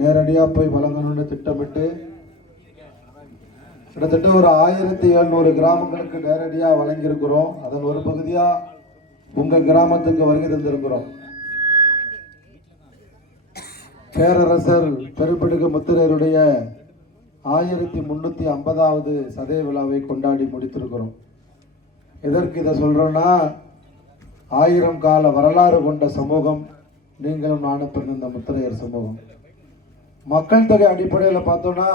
நேரடியாக போய் வழங்கணும்னு திட்டமிட்டு கிட்டத்தட்ட ஒரு 1700 கிராமங்களுக்கு நேரடியாக வழங்கியிருக்கிறோம். அதன் ஒரு பகுதியாக உங்கள் கிராமத்துக்கு வருகை தந்திருக்கிறோம். பேரரசர் பெரும்பிடுகு முத்திரையருடைய 1350வது சதய விழாவை கொண்டாடி முடித்திருக்கிறோம். எதற்கு இதை சொல்றோம்னா, 1000 கால வரலாறு கொண்ட சமூகம் நீங்களும் நானும் பிறந்த இந்த முத்திரையர் சமூகம். மக்கள் தொகை அடிப்படையில் பார்த்தோம்னா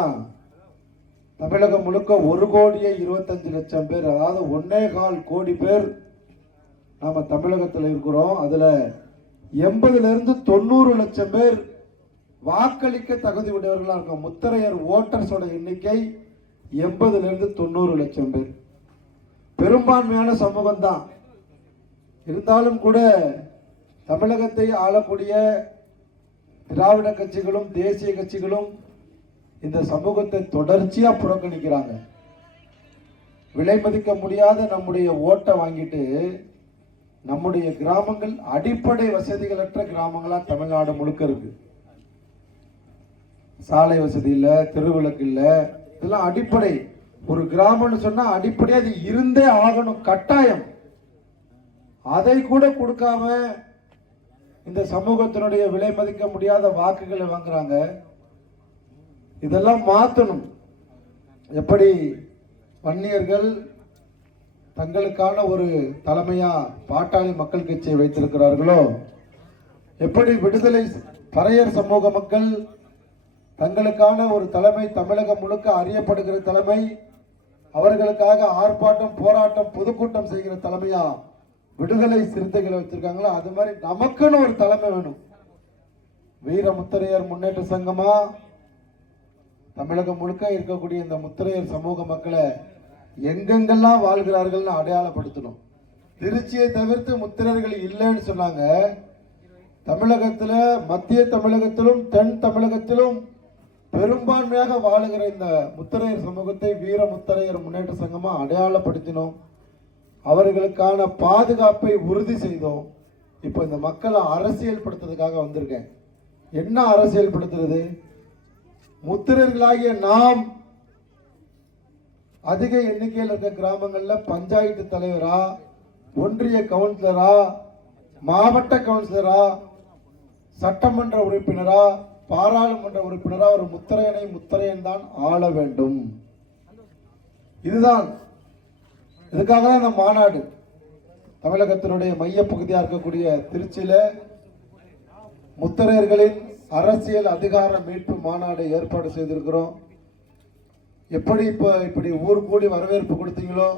தமிழகம் முழுக்க 1,25,00,000 பேர், அதாவது 1.25 கோடி பேர் நாம தமிழகத்தில் இருக்கிறோம். அதுல 80 to 90 லட்சம் பேர் வாக்களிக்க தகுதி உடையவர்களா இருக்கும். முத்திரையர் ஓட்டர்ஸோட எண்ணிக்கை 80 to 90 லட்சம் பேர். பெரும்பான்மையான சமூகம் தான். இருந்தாலும் கூட தமிழகத்தை ஆளக்கூடிய திராவிட கட்சிகளும் தேசிய கட்சிகளும் இந்த சமூகத்தை தொடர்ச்சியா புறக்கணிக்கிறாங்க. விலை மதிக்க முடியாத நம்முடைய ஓட்டை வாங்கிட்டு நம்முடைய கிராமங்கள் அடிப்படை வசதிகளற்ற கிராமங்களா தமிழ்நாடு முழுக்க இருக்கு. சாலை வசதி இல்லை, தெருவிளக்கு இல்லை, இதெல்லாம் அடிப்படை. ஒரு கிராமம்னு சொன்னா அடிப்படை அது இருந்தே ஆகணும், கட்டாயம். அதை கூட கொடுக்காம இந்த சமூகத்தினுடைய விலை மதிக்க முடியாத வாக்குகளை வாங்குறாங்க. இதெல்லாம் மாற்றணும். எப்படி வன்னியர்கள் தங்களுக்கான ஒரு தலைமையா பாட்டாளி மக்கள் கட்சியை வைத்திருக்கிறார்களோ, எப்படி விடுதலை பறையர் சமூக மக்கள் தங்களுக்கான ஒரு தலைமை, தமிழகம் முழுக்க அறியப்படுகிற தலைமை, அவர்களுக்காக ஆர்ப்பாட்டம், போராட்டம், பொதுக்கூட்டம் செய்கிற தலைமையா விடுதலை சிறுத்தைகளை வச்சிருக்காங்களோ, அது மாதிரி நமக்குன்னு ஒரு தலைமை வேணும். வீர முத்திரையர் முன்னேற்ற சங்கமா தமிழகம் முழுக்க இருக்கக்கூடிய இந்த முத்திரையர் சமூக மக்களை எங்கெங்கெல்லாம் வாழ்கிறார்கள்னு அடையாளப்படுத்தணும். திருச்சியை தவிர்த்து முத்திரையர்கள் இல்லைன்னு சொன்னாங்க. தமிழகத்தில், மத்திய தமிழகத்திலும் தென் தமிழகத்திலும் பெரும்பான்மையாக வாழுகிற இந்த முத்திரையர் சமூகத்தை வீர முத்திரையர் முன்னேற்ற சங்கமா அடையாளப்படுத்தினோம். அவர்களுக்கான பாதுகாப்பை உறுதி செய்தோம். இப்போ இந்த மக்களை அரசியல் படுத்துறதுக்காக வந்திருக்கேன். என்ன அரசியல் படுத்துறது? முத்திரையர்களாகிய நாம் அதிக எண்ணிக்கையில் இருக்க கிராமங்கள்ல பஞ்சாயத்து தலைவரா, ஒன்றிய கவுன்சிலரா, மாவட்ட கவுன்சிலரா, சட்டமன்ற உறுப்பினரா, பாராளுமன்ற உறுப்பினரா ஒரு முத்திரையனை முத்திரையன் தான் ஆள வேண்டும். இதுதான், இதுக்காக தான் இந்த மாநாடு. தமிழகத்தினுடைய மையப்பகுதியாக இருக்கக்கூடிய திருச்சியில முத்திரையர்களின் அரசியல் அதிகார மீட்பு மாநாடு ஏற்பாடு செய்திருக்கிறோம். எப்படி இப்படி ஊர் கூடி வரவேற்பு கொடுத்தீங்களோ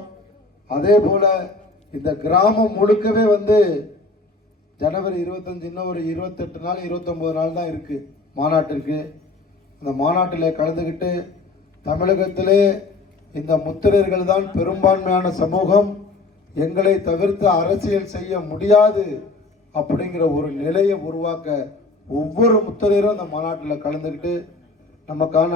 அதே போல இந்த கிராமம் முழுக்கவே ஜனவரி 25, இன்னும் ஒரு 28 நாள் 29 நாள் தான் இருக்கு மாநாட்டிற்கு. அந்த மாநாட்டில் கலந்துக்கிட்டு தமிழகத்திலே இந்த முத்திரையர்கள் தான் பெரும்பான்மையான சமூகம், எங்களை தவிர்த்து அரசியல் செய்ய முடியாது அப்படிங்கிற ஒரு நிலையை உருவாக்க ஒவ்வொரு முத்திரையரும் அந்த மாநாட்டில் கலந்துக்கிட்டு நமக்கான